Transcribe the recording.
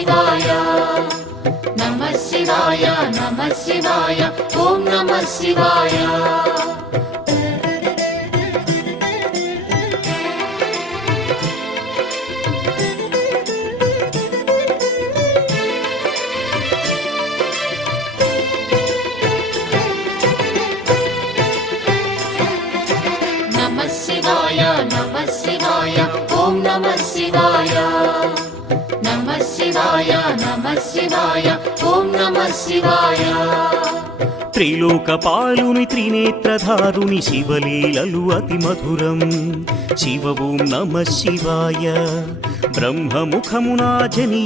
శివాయ నమః శివాయ నమః శివాయ ఓం నమః శివాయ నమః శివాయ ఓం నమః శివాయ నమః శివాయ నమః శివాయ ఓం నమః శివాయ త్రిలోకపాలుని త్రినేత్రధారుని శివలీలలు అతి మధురం శివ ఓం నమః శివాయ బ్రహ్మముఖమునా జనీ